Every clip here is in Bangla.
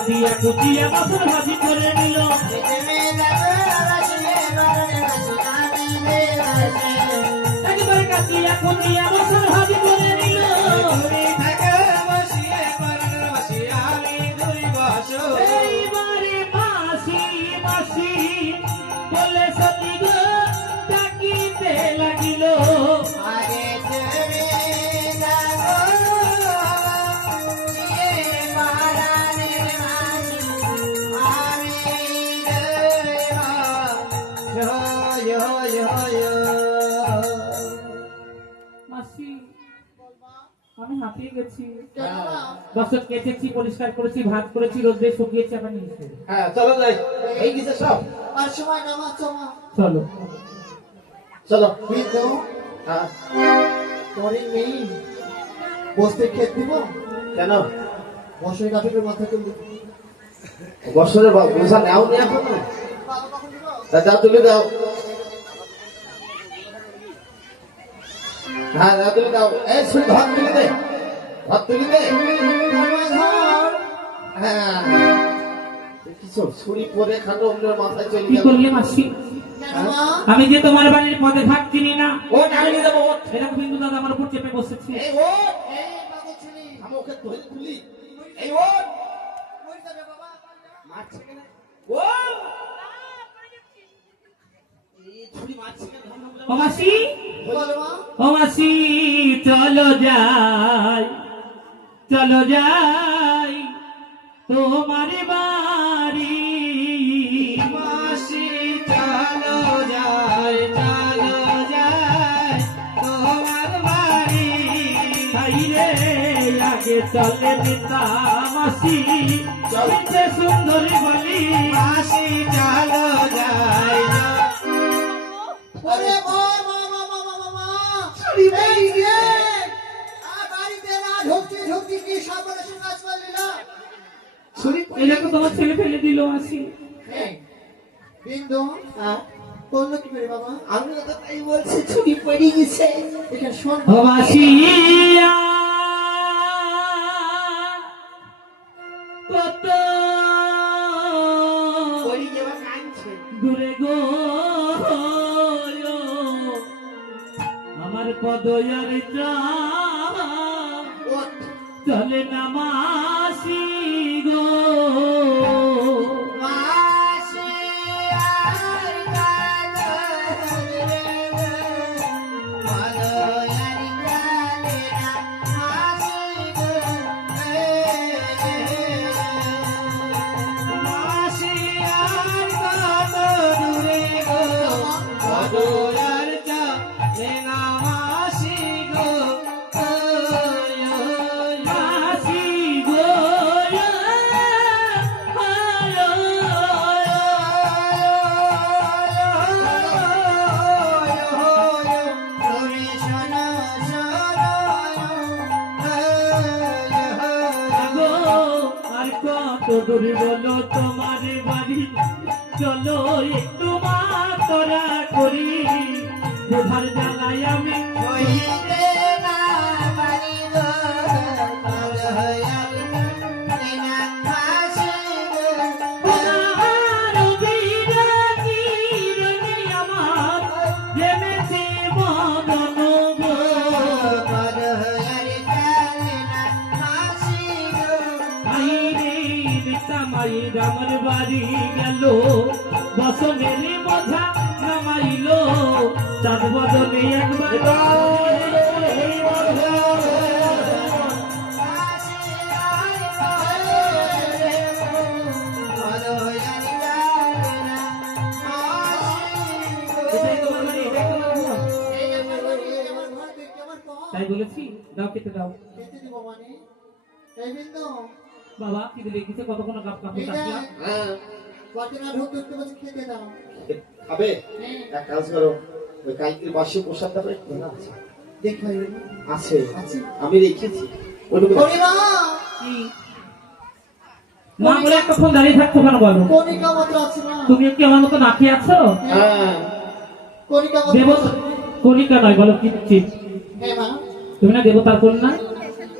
কাটিয়া কুটিয়া বাসর ভাজি করে নিল। একবার কাটিয়া কুটিয়া বাসর ভাজি করে নিল। আমি হাঁপিয়ে গেছি। বছর কেটেছি পরিষ্কার করেছি ভাত করেছি রোদ্রে শুকিয়েছি আবার নিয়ে হ্যাঁ চলো যাই। এই কিসে সব? আর সময় নামাজ জমা চলো। চলো। কিন্তু হ্যাঁ। পরে নেই বসতে খেত দিব? কেন? বসে কাঠের মাথা তুলব বছরের বোঝা নেও নি এখন? তা তুলে দাও। হ্যাঁ তুলে দাও। এই শুধু ভাত তুলে দে। ভাত তুলে দে। হ্যাঁ। কিছু ছুরি পরে খাটো অন্যের মাথায় চলে কি করলে মাসি? আমি যে তোমার বাড়ির পদে ভাত চিনি না ও নিয়ে যাব। এরকম বিন্দু দাদা আমার উপর চেপে বসেছে। এই ও এই বাবু ছিলি আমি ওকে ধরে তুলি এই ও। কই যাবে বাবা মারছে কেন? ও এই ছুরি মারছে কেন ও মাসি? ও মাসি চলো যাই চলো যাই তোমার বাড়ি। মাসি চলো যায় চলো যায় তোমার বাড়ি। হাইরে আগে চলে নিতা মাসি। চলছে সুন্দরী বলি। মাসি চলো যায় এই যে! আ বাড়িতে না ঢুকতে ঢুকতে কি সর্বনাশের কাজ করলি না ছুরি এটা তোমার ছেলে ফেলে দিল কি করে বাবা? আমি তো তাই বলছি ছুরি পড়ে গেছে। এখানে শোন ও মাসিয়া কত পড়ে যাওয়া কাঁদছে? দূরে গো। পদয়ার চলে না মাসি। দূর বলো তোমার বাড়ি তাই বলেছি দাও খেতে দাও। খেতে দিব মানে? এই বিন্দু, বাবা কি দিলে? কিছু কতক্ষণ কাপ কাপ এই কাটলা দেখ, কত না ঢোক ঢুকতে বলছি, খেতে দাও। খাবে? এক কাজ করো। ওই বাসি প্রসাদ আছে? আছে। আমি রেখেছি। মা বলে দাঁড়িয়ে কেন বলো? তুমি কি আমার মতো না আছো? হ্যাঁ। কণিকা নয় বলো কিঞ্চিত। হ্যাঁ, তুমি না দেবতার কন্যা?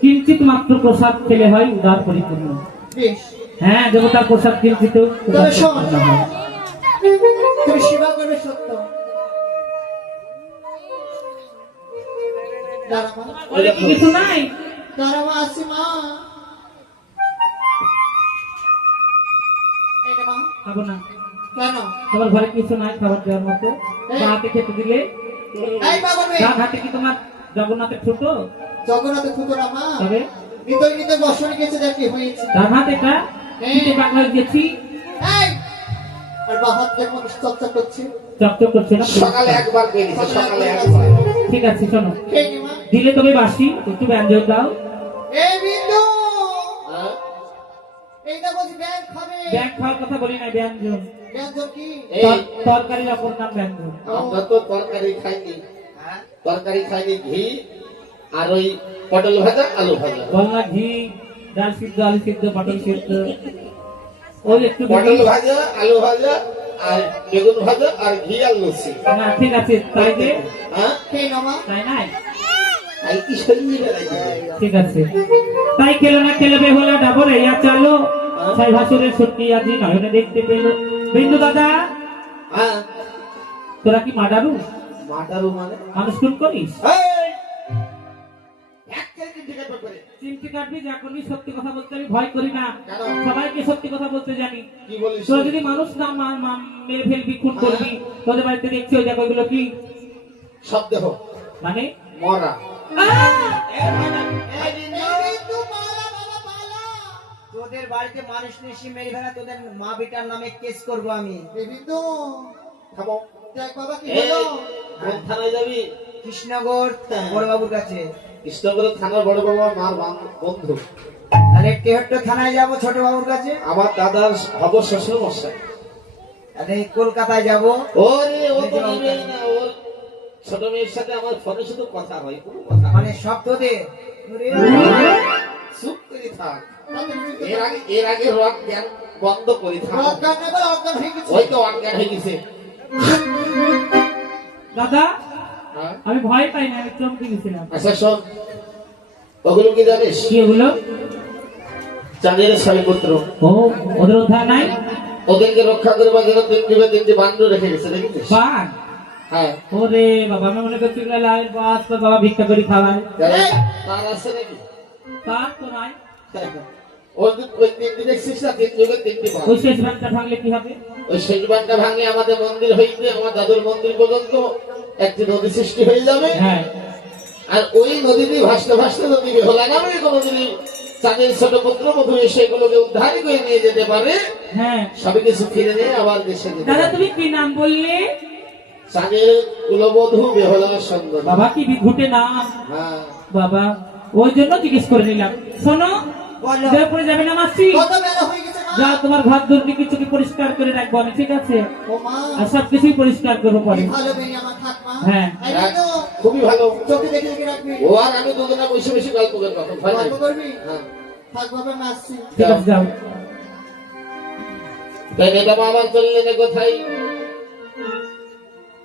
কিঞ্চিত মাত্র প্রসাদ খেলে হয় উদার পরিপূর্ণ। হ্যাঁ দেবতার প্রসাদ কিঞ্চিত তবে তুমি সেবা করবে সত্য। দাঁড়া মা, কিছু নাই দাঁড়া মা, আসছি মা। এই নে মা, খাব না কেন? তোমার ঘরে কিছু নাই খাবার দেওয়ার মতো হাতে খেতে দিলে হাতে কি তোমার জগন্নাথের ছোট জগন্নাথের মা, তবে বসনে গেছে দেখ কি হয়েছে। ডান হাতে এটা পিঠে বাংলায় গেছি এই! আর বাঁ হাত দিয়ে মানুষ করছে। চকচক করছে না সকালে একবার পেয়েছি সকালে একবার ঠিক আছে শোনো। দিলে তবে বাসি একটু ব্যঞ্জন দাও। এই বিন্দু, হ্যাঁ? এইটা বলছি খাবে। ব্যাগ খাওয়ার কথা বলি না ব্যঞ্জন। ব্যঞ্জন কি? তরকারির অপর নাম ব্যঞ্জন। আমরা তো তরকারি খাইনি। তরকারি খাইনি ঘি আর ওই পটল ভাজা আলু ভাজা। ঘি ডাল সিদ্ধ আলু সিদ্ধ পটল সিদ্ধ। ওই একটু পটল ভাজা আলু ভাজা আর বেগুন ভাজা আর ঘি আর লস্যি। না ঠিক আছে তাই যে হ্যাঁ। তাই ঠিক আছে। তাই খেলো না খেলে বেহলা ডাবরে ইয়া চালো। সাই ভাসুরের সত্যি আজি নয়নে দেখতে পেল। বিন্দু দাদা হ্যাঁ। তোরা কি মাডারু? মাটারু মানে? মানুষ খুন করিস। চিমটি কাটবি যা করবি সত্যি কথা বলতে আমি ভয় করি না। সবাইকে সত্যি কথা বলতে জানি। তোরা যদি মানুষ না মেরে ফেলবি খুন করবি তোদের বাড়িতে দেখছি ওই ওইগুলো কি? সব দেহ মানে? মরা। তোদের বাড়িতে মানুষ নেশি মেরে ফেলা তোদের মা বেটার নামে কেস করব আমি। বিন্দু, খাব। দেখ বাবা কি হলো? থানায় যাবি? কৃষ্ণনগর বড়বাবুর কাছে। কৃষ্ণগর থানার বড় বাবা বন্ধু। তাহলে থানায় যাব ছোট বাবুর কাছে? আমার দাদার হব শ্বশুর মশাই। তাহলে কলকাতায় যাব। ওরে ও তো নেবে না ওর ছোট মেয়ের সাথে আমার ফোনে শুধু কথা হয় কোনো কথা হয় মানে চুপ করে থাক। এর আগে এর আগে রক জ্ঞান বন্ধ করে থাক। অজ্ঞান এবার অজ্ঞান হয়ে গেছে। ওই তো অজ্ঞান হয়ে গেছে। দাদা হ্যাঁ? আমি ভয় পাই না আমি চমকে গেছিলাম। আচ্ছা শোন। ওগুলো কি জানিস? কি ওগুলো? চাঁদের ছয় পুত্র ও ওদের উদ্ধার নাই? ওদেরকে রক্ষা করবার জন্য তিনটি বা তিনটি বান্ধব রেখে গেছে দেখেছিস? বাঘ হ্যাঁ। ওরে বাবা আমি মনে করছি এগুলো বাস তোর বাবা ভিক্ষা করে খাওয়ায়। তার আছে নাকি? তার তো নাই। আমাদের মন্দির হইতে আমার দাদুর মন্দির পর্যন্ত একটি নদী সৃষ্টি হয়ে যাবে। হ্যাঁ। আর ওই নদী দিয়ে ভাসতে ভাসতে নদী বেহলা নামে কোনো যদি চাঁদের ছোট পুত্র মধু সেগুলোকে উদ্ধার করে নিয়ে যেতে পারে হ্যাঁ। সবই কিছু ফিরে নিয়ে আবার দেশে দাদা তুমি কি নাম বললে? চাঁদের কুলবধূ বেহলা সুন্দর বাবা কি বিঘুটে নাম হ্যাঁ। বাবা ওই জন্য জিজ্ঞেস করে নিলাম। শোনো বলো। যাবে না মাসি? কত বেলা হয়ে গেছে মা? যা তোমার ঘর দুর্নি কিছু কি পরিষ্কার করে রাখব। আমি ঠিক আছে? আর সব কিছুই পরিষ্কার করব পরে। কি ভালো মেয়ে আমার থাক মা। হ্যাঁ। খুবই ভালো। চোখে দেখে দেখে রাখবি। ও আর আমি দুজনে বসে বসে গল্প করব। গল্প করবি? হ্যাঁ। থাক বাবা, আমি আসছি। ঠিক আছে যাও। তাই এটা আমার চললেন কোথায়?